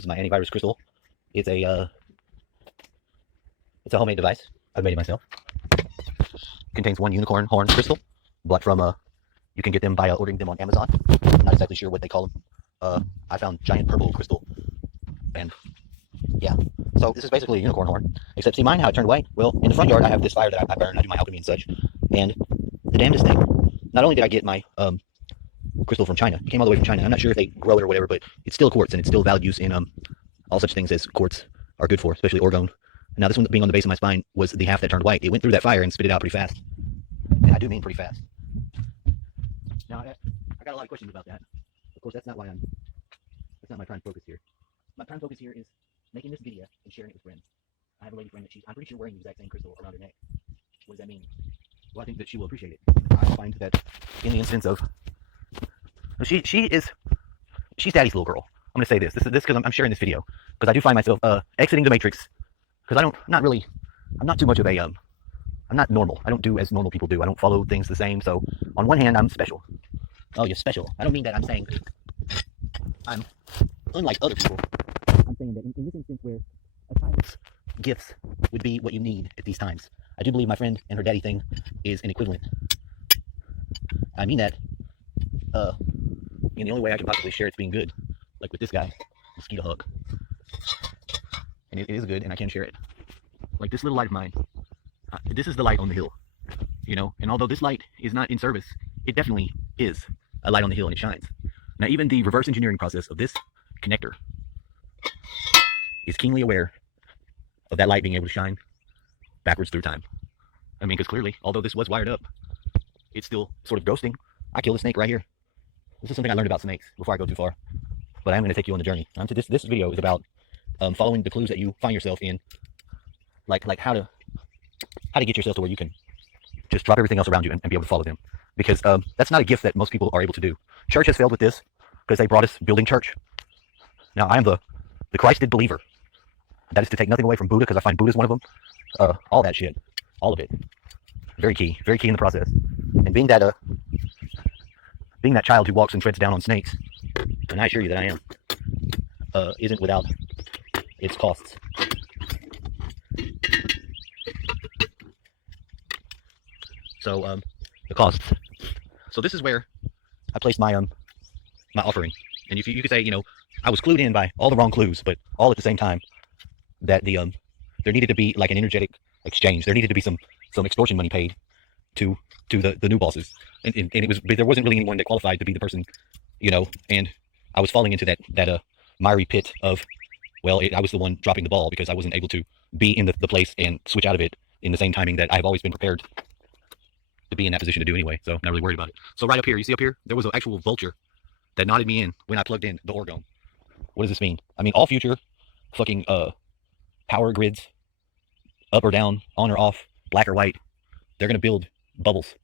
This is my antivirus crystal. It's a homemade device. I've made it myself. Contains one unicorn horn crystal, but from you can get them by ordering them on Amazon. I'm not exactly sure what they call them. I found giant purple crystal, and yeah. So this is basically a unicorn horn. Except see mine how it turned white. Well, in the front yard I have this fire that I burn. I do my alchemy and such, and the damnedest thing. Not only did I get my crystal from China, it came all the way from China. I'm not sure if they grow it or whatever, but it's still quartz and it's still valid use in all such things as quartz are good for, especially orgone. Now this one being on the base of my spine was the half that turned white. It went through that fire and spit it out pretty fast. And I do mean pretty fast. Now I got a lot of questions about that. Of course, that's not my prime focus here. My prime focus here is making this video and sharing it with friends. I have a lady friend that I'm pretty sure wearing the exact same crystal around her neck. What does that mean? Well, I think that she will appreciate it. I find that in the instance of she's daddy's little girl. I'm gonna say this because I'm sharing this video because I do find myself exiting the matrix because I'm not too much of a I'm not normal. I don't do as normal people do. I don't follow things the same. So on one hand, I'm special. Oh, you're special. I don't mean that I'm saying I'm unlike other people. I'm saying that in this instance where a child's gifts would be what you need at these times. I do believe my friend and her daddy thing is an equivalent. I mean that in the only way I can possibly share it's being good, like with this guy, Mosquito Hug. And it is good, and I can share it. Like this little light of mine, this is the light on the hill, you know? And although this light is not in service, it definitely is a light on the hill and it shines. Now even the reverse engineering process of this connector is keenly aware of that light being able to shine backwards through time. I mean, because clearly, although this was wired up, it's still sort of ghosting. I killed a snake right here. This is something I learned about snakes before I go too far. But I'm going to take you on the journey. This video is about following the clues that you find yourself in, like how to get yourself to where you can just drop everything else around you and be able to follow them. Because that's not a gift that most people are able to do. Church has failed with this because they brought us building church. Now I am the Christed believer. That is to take nothing away from Buddha, because I find Buddha is one of them. All that shit, all of it, very key in the process. And being that child who walks and treads down on snakes, and I assure you that I am, isn't without its costs. So the costs. So this is where I placed my my offering, and if you could say, you know, I was clued in by all the wrong clues, but all at the same time. That there needed to be like an energetic exchange. There needed to be some extortion money paid to the new bosses, and there wasn't really anyone that qualified to be the person, you know. And I was falling into that miry pit of, well, I was the one dropping the ball because I wasn't able to be in the place and switch out of it in the same timing that I've always been prepared to be in that position to do anyway. So not really worried about it. So right up here, you see up here, there was an actual vulture that nodded me in when I plugged in the orgone. What does this mean? I mean, all future fucking power grids, up or down, on or off, black or white, they're going to build bubbles.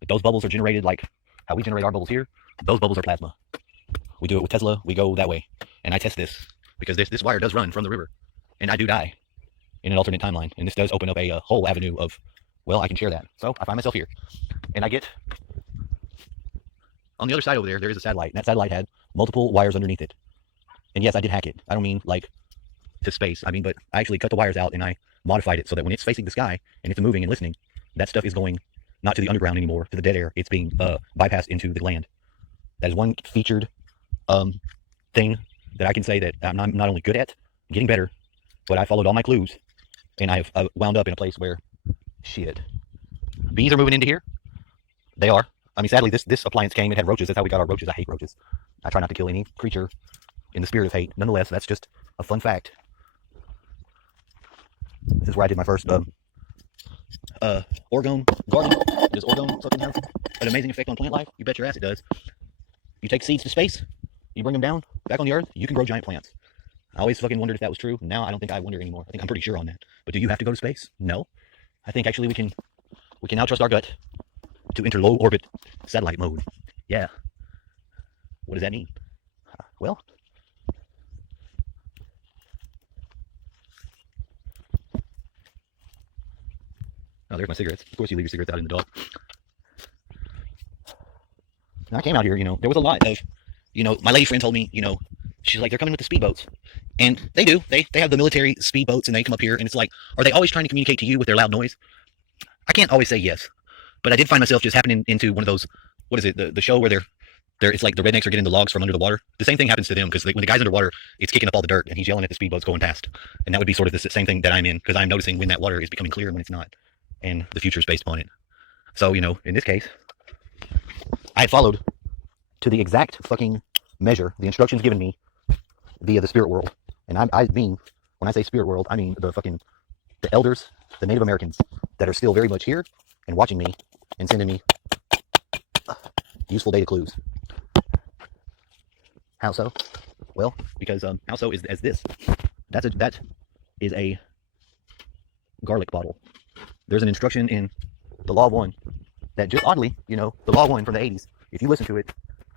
If those bubbles are generated like how we generate our bubbles here, those bubbles are plasma. We do it with Tesla, we go that way. And I test this because this wire does run from the river, and I do die in an alternate timeline. And this does open up a whole avenue of, well, I can share that. So I find myself here, and I get on the other side over there is a satellite, and that satellite had multiple wires underneath it. And yes, I did hack it. I don't mean like to space. I mean, but I actually cut the wires out and I modified it so that when it's facing the sky and it's moving and listening, that stuff is going not to the underground anymore, to the dead air. It's being bypassed into the land. That is one featured thing that I can say that I'm not only good at, getting better, but I followed all my clues, and I've wound up in a place where, shit, bees are moving into here. They are. I mean, sadly, this appliance came. It had roaches. That's how we got our roaches. I hate roaches. I try not to kill any creature in the spirit of hate. Nonetheless, that's just a fun fact. This is where I did my first orgone garden. Does orgone fucking have an amazing effect on plant life? You bet your ass it does. You take seeds to space, you bring them down back on the earth, you can grow giant plants. I always fucking wondered if that was true. Now I don't think I wonder anymore. I think I'm pretty sure on that. But do you have to go to space? No. I think actually we can now trust our gut to enter low orbit satellite mode. Yeah. What does that mean? Well, oh, there's my cigarettes. Of course you leave your cigarettes out in the dog. And I came out here, you know, there was a lot of, you know, my lady friend told me, you know, she's like, they're coming with the speedboats. And they do. They have the military speedboats, and they come up here, and it's like, are they always trying to communicate to you with their loud noise? I can't always say yes, but I did find myself just happening into one of those. What is it? The show where they're it's like the rednecks are getting the logs from under the water. The same thing happens to them because when the guy's underwater, it's kicking up all the dirt, and he's yelling at the speedboats going past. And that would be sort of the same thing that I'm in, because I'm noticing when that water is becoming clear and when it's not, and the future is based upon it. So in this case, I had followed to the exact fucking measure the instructions given me via the spirit world. And I mean, when I say spirit world, I mean the elders, the Native Americans that are still very much here and watching me and sending me useful data clues. How so? Well, because how so is as this. That is a garlic bottle. There's an instruction in the Law 1 that just oddly, the Law 1 from the 80s, if you listen to it,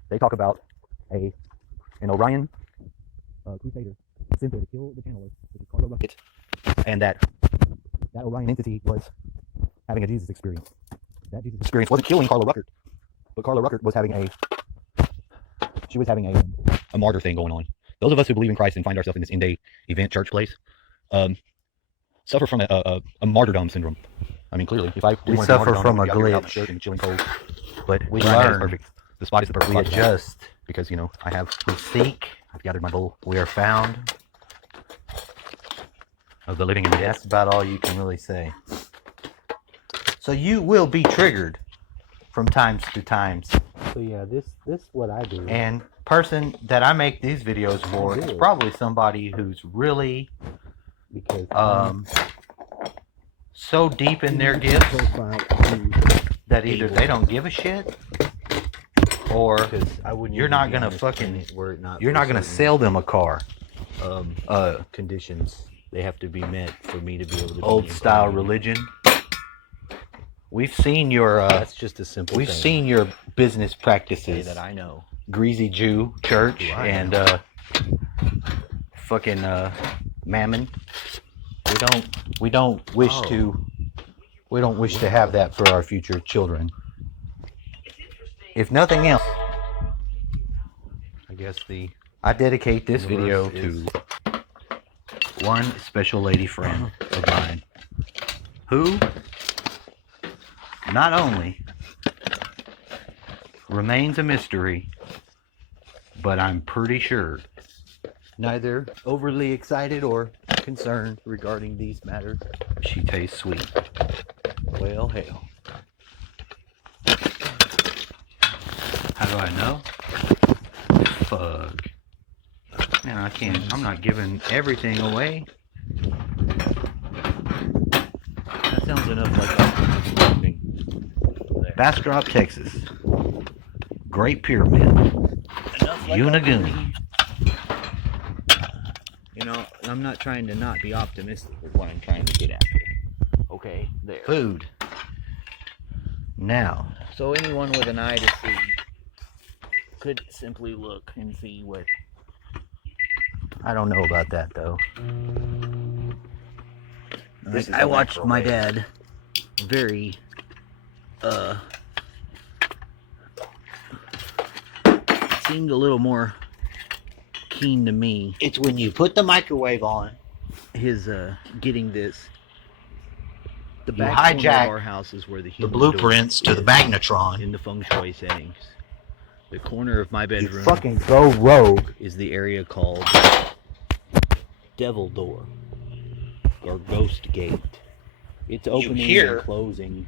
they talk about an Orion crusader sent there to kill the channeler, which is Carla Ruckett, and that Orion entity was having a Jesus experience. That Jesus experience wasn't killing Carla Ruckert, but Carla Ruckert was having a martyr thing going on. Those of us who believe in Christ and find ourselves in this end-day event church place suffer from a martyrdom syndrome. I mean, clearly, if we suffer from a glitch, in the chilling cold, but we learn. Perfect. The spot is the perfect. We adjust because we seek. I've gathered my bowl. We are found. Of the living and the dead. That's about all you can really say. So you will be triggered from times to times. So yeah, this is what I do. And person that I make these videos for is probably somebody who's really so deep in their gifts that either they don't give a shit, or you're not gonna sell them a car. Conditions they have to be met for me to be able to Old style religion. We've seen your that's just a simple we've thing. seen your business practices that I know. Greasy Jew church and fucking Mammon. We don't wish to have that for our future children. If nothing else, I guess I dedicate this video to one special lady friend of mine who not only remains a mystery, but I'm pretty sure neither overly excited or concerned regarding these matters. She tastes sweet. Well, hell. How do I know? Fuck. Man, I'm not giving everything away. that sounds enough like Bastrop, Texas. Great Pyramid. Unigoon. I'm not trying to not be optimistic with what I'm trying to get at. Okay, there. Food. Now. So anyone with an eye to see could simply look and see what. I don't know about that though. I watched my dad very seemed a little more keen to me. It's when you put the microwave on. His getting this. The You back corner hijack of our house is where the The blueprints to the magnetron. in the feng shui settings. The corner of my You bedroom fucking go rogue. is the area called Devil Door or Ghost Gate. It's opening hear and closing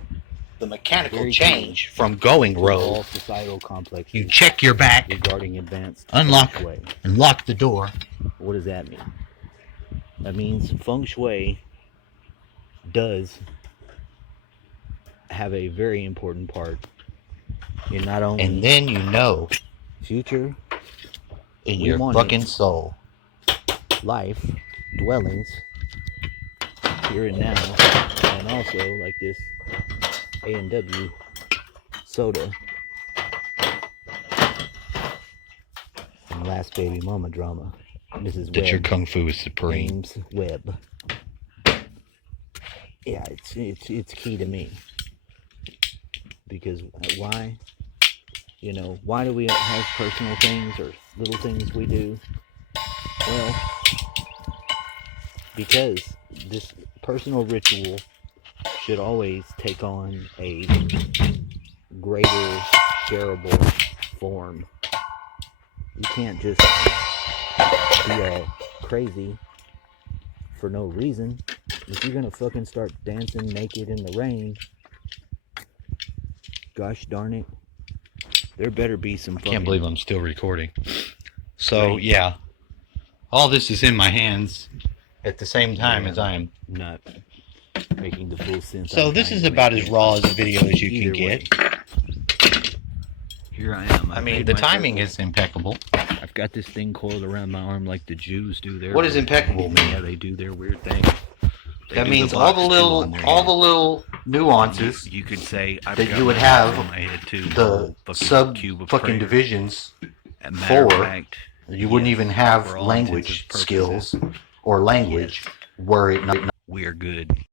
The mechanical Very change from going all rogue. societal complexes You check your back regarding advanced Unlock. feng shui. and lock the door. What does that mean? That means feng shui does have a very important part in not only And then you know future in We your want fucking it. soul. life dwellings here and now, and also like this A&W soda and Last Baby Mama drama. This is That your Webb, kung fu is supreme. James Webb. Yeah, it's key to me because why? Why do we have personal things or little things we do? Well, Because this personal ritual should always take on a greater shareable form. You can't just be all crazy for no reason. If you're gonna fucking start dancing naked in the rain, gosh darn it, there better be some fucking... Can't believe I'm still recording. So, Right. yeah. All this is in my hands at the same time as I am. not making the full sense. So I'm this trying is to about make as it. raw as a video as you Either can way, get. here I am. I I've mean, made the my timing circle. is impeccable. I've got this thing coiled around my arm like the Jews do their... What does impeccable mean? Yeah, they do their weird thing. They That do means the all the box, too, little, on their all head. the little nuances You could say I've that got you would my have on my head too. the whole fucking sub cube of fucking prayer. divisions. Matter of for- fact, You wouldn't yes, even have for all intents language and purposes, skills or language were it not we are good.